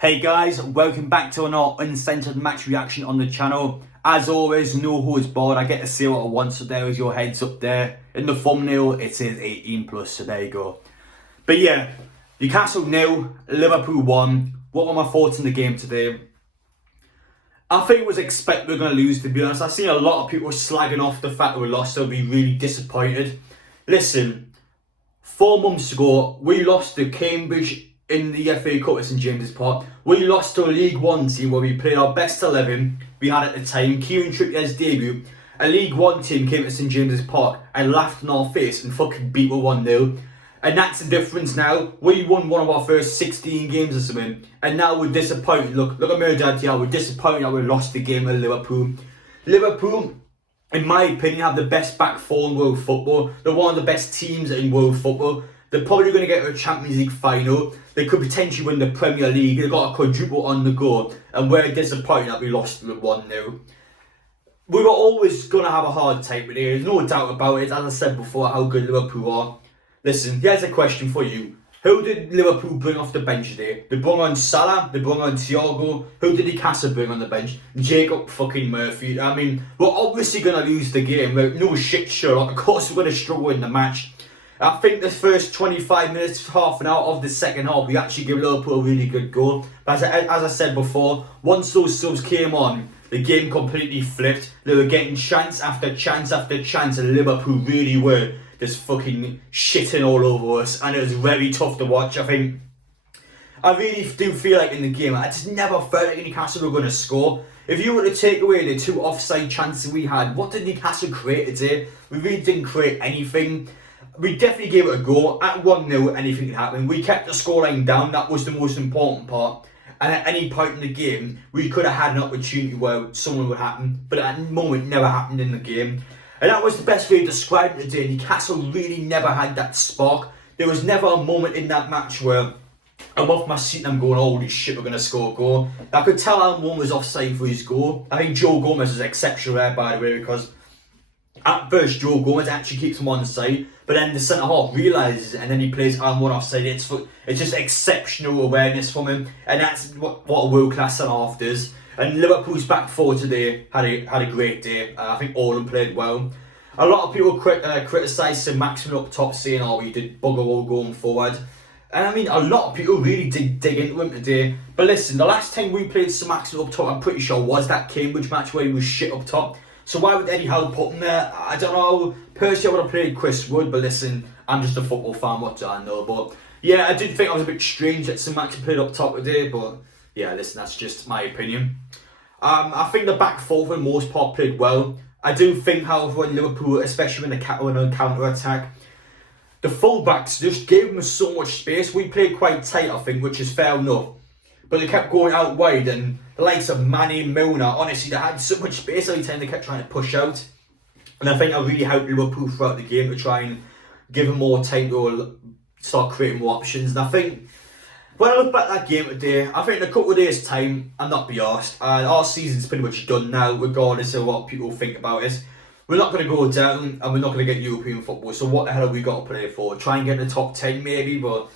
Hey guys, welcome back to another Uncensored match reaction on the channel. As always, no holds barred. I get to say what I want, so there is your heads up there. In the thumbnail, it says 18 plus, so there you go. But yeah, Newcastle 0, Liverpool 1. What were my thoughts on the game today? I think it was expected we were going to lose, to be honest. I've seen a lot of people slagging off the fact that we lost, so I'll be really disappointed. Listen, 4 months ago, we lost to Cambridge in the FA Cup at St James's Park. We lost to a League One team where we played our best 11 we had at the time. Kieran Trippier's debut. A League One team came to St James's Park and laughed in our face and fucking beat us 1-0. And that's the difference now. We won one of our first 16 games or something, and now we're disappointed. Look at Murdoch here. We're disappointed that we lost the game at Liverpool. Liverpool, in my opinion, have the best back four in world football. They're one of the best teams in world football. They're probably going to get to a Champions League final. They could potentially win the Premier League. They've got a quadruple on the go. And we're disappointed that we lost 1-0. We were always going to have a hard time with it. There's no doubt about it. As I said before, how good Liverpool are. Listen, here's a question for you. Who did Liverpool bring off the bench today? They brought on Salah, they brought on Thiago. Who did Newcastle bring on the bench? Jacob fucking Murphy. I mean, we're obviously going to lose the game. No shit, sure. Of course, we're going to struggle in the match. I think the first 25 minutes, half an hour of the second half, we actually give Liverpool a really good goal. But as I said before, once those subs came on, the game completely flipped. They were getting chance after chance after chance, and Liverpool really were just fucking shitting all over us. And it was very tough to watch. I really do feel like in the game, I just never felt like Newcastle were going to score. If you were to take away the 2 offside chances we had, what did Newcastle create today? We really didn't create anything. We definitely gave it a go. At 1-0, anything could happen. We kept the scoreline down. That was the most important part. And at any point in the game, we could have had an opportunity where someone would happen. But at the moment, it never happened in the game. And that was the best way to describe it today. Newcastle really never had that spark. There was never a moment in that match where I'm off my seat and I'm going, holy shit, we're going to score a goal. I could tell Alan Warren was offside for his goal. I think Joe Gomez was exceptional there, by the way, because at first Joe Gomez actually keeps him on the side, but then the centre half realises it and then he plays Alan Warren offside. It's just exceptional awareness from him, and that's what a world class centre half does. And Liverpool's back four today had a great day. I think all of them played well. A lot of people criticised Saint-Maximin up top, saying, oh, he did bugger all going forward. And I mean, a lot of people really did dig into him today. But listen, the last time we played Saint-Maximin up top, I'm pretty sure, was that Cambridge match where he was shit up top. So why would Eddie Howe put him there? I don't know. Personally, I would have played Chris Wood, but listen, I'm just a football fan, what do I know? But yeah, I did think I was a bit strange that Saint-Maximin played up top today, but yeah, listen, that's just my opinion. I think the back four for the most part played well. I do think, however, in Liverpool, especially when on counter-attack, the full-backs just gave them so much space. We played quite tight, I think, which is fair enough. But they kept going out wide, and the likes of Manny, Milner, honestly, they had so much space every time they kept trying to push out. And I think that really helped Liverpool throughout the game to try and give them more time to start creating more options. And I think, when I look back at that game today, I think in a couple of days' time, I'm not be arsed. Our season's pretty much done now, regardless of what people think about it. We're not going to go down, and we're not going to get European football. So what the hell have we got to play for? Try and get in the top 10 maybe, but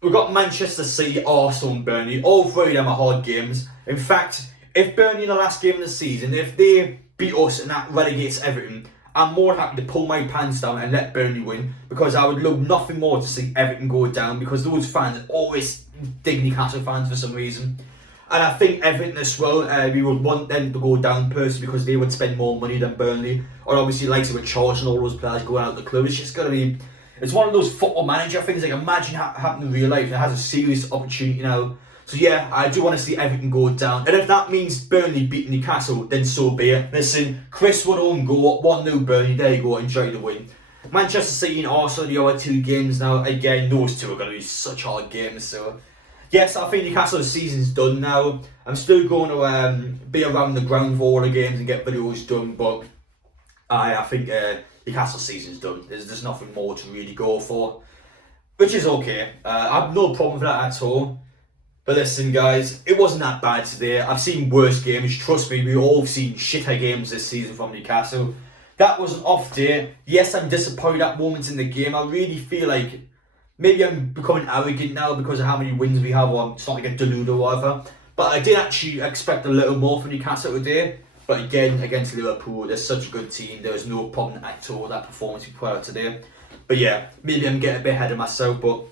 we've got Manchester City, Arsenal and Burnley. All 3 of them are hard games. In fact, if Burnley in the last game of the season, if they beat us and that relegates Everton, I'm more happy to pull my pants down and let Burnley win, because I would love nothing more to see Everton go down, because those fans always dig Newcastle fans for some reason. And I think Everton as well, we would want them to go down personally, because they would spend more money than Burnley. Or obviously likes of Charles and all those players going out of the club. It's just going to be, it's one of those football manager things, like imagine happening in real life, and it has a serious opportunity now. So yeah, I do want to see Everton go down. And if that means Burnley beating Newcastle, then so be it. Listen, Chris Wood own goal, 1-0 Burnley, there you go, enjoy the win. Manchester City and Arsenal, the other 2 games now, again, those 2 are going to be such hard games. So yes, I think Newcastle's season's done now. I'm still going to be around the ground for all the games and get videos done, but I think Newcastle's season's done. There's nothing more to really go for, which is okay. I have no problem with that at all. But listen, guys, it wasn't that bad today. I've seen worse games. Trust me, we've all seen shitter games this season from Newcastle. That was an off day. Yes, I'm disappointed at moments in the game. I really feel like maybe I'm becoming arrogant now because of how many wins we have, or I'm starting to get deluded or whatever. But I did actually expect a little more from Newcastle today. But again, against Liverpool, they're such a good team. There was no problem at all, that performance we put out today. But yeah, maybe I'm getting a bit ahead of myself. But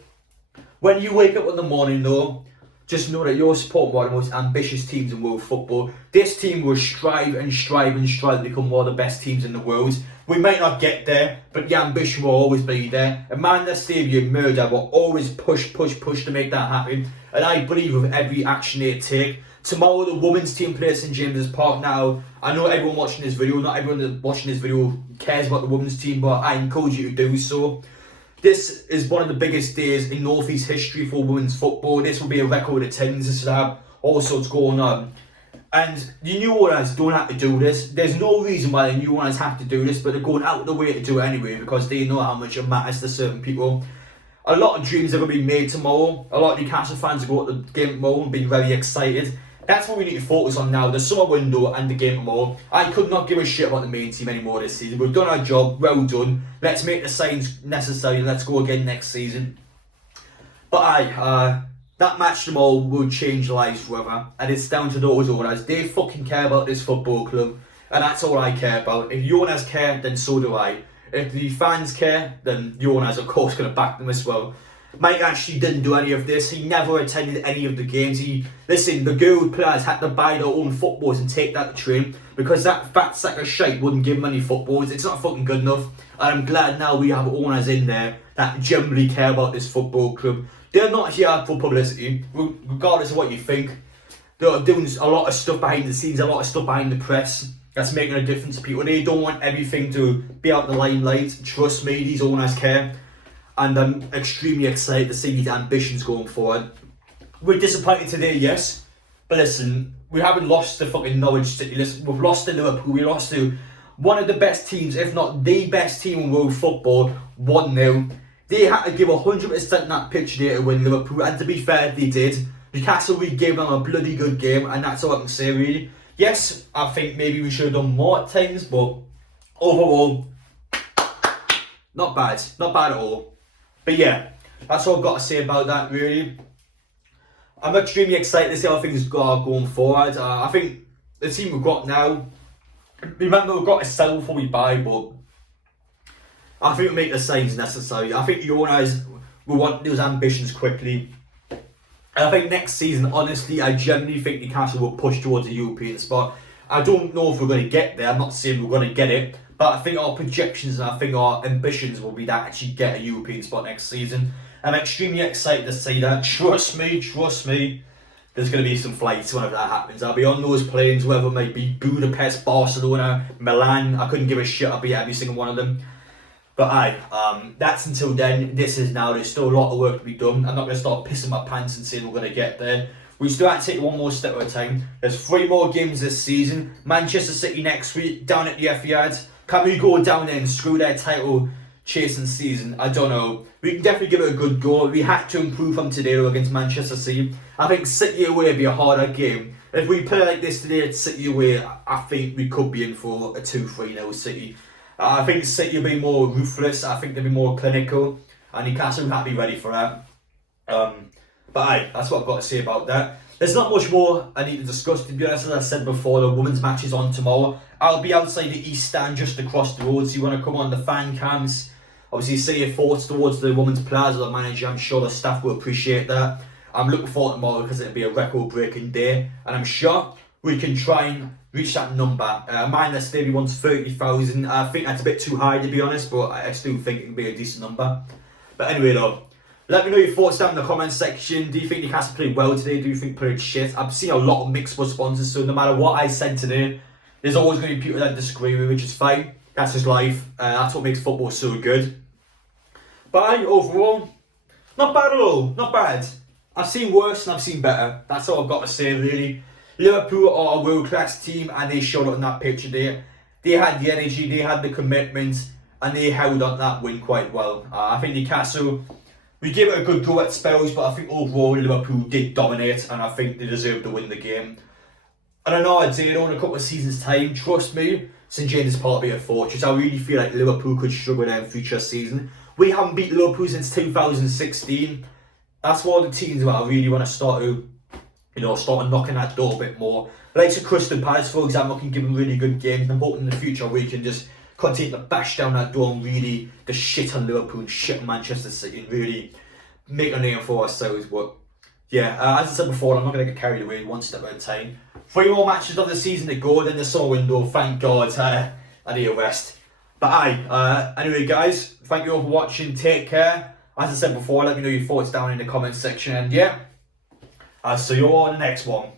when you wake up in the morning though, just know that you're supporting one of the most ambitious teams in world football. This team will strive to become one of the best teams in the world. We might not get there, but the ambition will always be there. Amanda Stadium murder will always push to make that happen. And I believe with every action they take. Tomorrow the women's team plays St James's Park. Now, I know everyone watching this video, not everyone that's watching this video cares about the women's team, but I encourage you to do so. This is one of the biggest days in North East history for women's football. This will be a record attendance. This will have all sorts going on. And the new owners don't have to do this. There's no reason why the new owners have to do this, but they're going out of the way to do it anyway because they know how much it matters to certain people. A lot of dreams are going to be made tomorrow. A lot of Newcastle fans will go to the game tomorrow and be very excited. That's what we need to focus on now, the summer window and the game tomorrow. I could not give a shit about the main team anymore this season. We've done our job, well done. Let's make the signs necessary, let's go again next season. But that match tomorrow will change lives forever. And it's down to those owners. They fucking care about this football club. And that's all I care about. If the owners care, then so do I. If the fans care, then the owners of course going to back them as well. Mike actually didn't do any of this. He never attended any of the games. Listen, the girl players had to buy their own footballs and take that to train because that fat sack of shite wouldn't give them any footballs. It's not fucking good enough. And I'm glad now we have owners in there that generally care about this football club. They're not here for publicity, regardless of what you think. They're doing a lot of stuff behind the scenes, a lot of stuff behind the press that's making a difference to people. They don't want everything to be out the limelight. Trust me, these owners care. And I'm extremely excited to see these ambitions going forward. We're disappointed today, yes. But listen, we haven't lost to fucking Norwich City. Listen, we've lost to Liverpool. We lost to one of the best teams, if not the best team in world football, 1-0. They had to give 100% in that pitch there to win Liverpool. And to be fair, they did. Newcastle, we gave them a bloody good game. And that's all I can say, really. Yes, I think maybe we should have done more at times. But overall, not bad. Not bad at all. But yeah, that's all I've got to say about that, really. I'm extremely excited to see how things are going forward. I think the team we've got now, remember we've got to sell before we buy, but I think we'll make the signs necessary. I think the owners will want those ambitions quickly. And I think next season, honestly, I genuinely think Newcastle will push towards a European spot. I don't know if we're going to get there. I'm not saying we're going to get it. But I think our projections and I think our ambitions will be to actually get a European spot next season. I'm extremely excited to see that. Trust me, there's going to be some flights whenever that happens. I'll be on those planes, whether it may be Budapest, Barcelona, Milan. I couldn't give a shit. I'll be at every single one of them. But that's until then. This is now. There's still a lot of work to be done. I'm not going to start pissing my pants and saying we're going to get there. We still have to take one more step at a time. There's 3 more games this season. Manchester City next week, down at the Etihad. Can we go down there and screw their title chasing season? I don't know. We can definitely give it a good go. We had to improve from today though against Manchester City. I think City away would be a harder game. If we play like this today at City away, I think we could be in for a 2-3-0 City. I think City will be more ruthless. I think they'll be more clinical. And Newcastle will not be ready for that. But that's what I've got to say about that. There's not much more I need to discuss, to be honest. As I said before, the women's match is on tomorrow. I'll be outside the East Stand just across the road, so you want to come on the fan cams. Obviously, say your thoughts towards the women's players or the manager. I'm sure the staff will appreciate that. I'm looking forward to tomorrow because it'll be a record-breaking day. And I'm sure we can try and reach that number. Mine, the stadium wants 30,000. I think that's a bit too high, to be honest, but I still think it can be a decent number. But anyway, though. Let me know your thoughts down in the comments section. Do you think Newcastle played well today? Do you think played shit? I've seen a lot of mixed responses, so no matter what I said today, there's always going to be people that disagree with me, which is fine. That's just life. That's what makes football so good. But overall, not bad at all. Not bad. I've seen worse and I've seen better. That's all I've got to say, really. Liverpool are a world-class team and they showed up in that pitch today. They had the energy, they had the commitment, and they held on that win quite well. I think Newcastle... We gave it a good go at spells, but I think overall Liverpool did dominate and I think they deserved to win the game. And I know I'd say it in a couple of seasons' time, trust me, St James's Park will be a fortress. I really feel like Liverpool could struggle there in future season. We haven't beat Liverpool since 2016. That's one of the teams that I really want to start to, start knocking that door a bit more. Like to Crystal Palace, for example, can give them really good games. And I'm hoping in the future we can just continue to bash down that door and really just shit on Liverpool and shit on Manchester City and really make a name for ourselves. But yeah, as I said before, I'm not going to get carried away, one step at a time. 3 more matches of the season to go, then the summer window, thank God, I need a rest. But anyway guys, thank you all for watching, take care. As I said before, let me know your thoughts down in the comment section, and yeah, I'll see you all in the next one.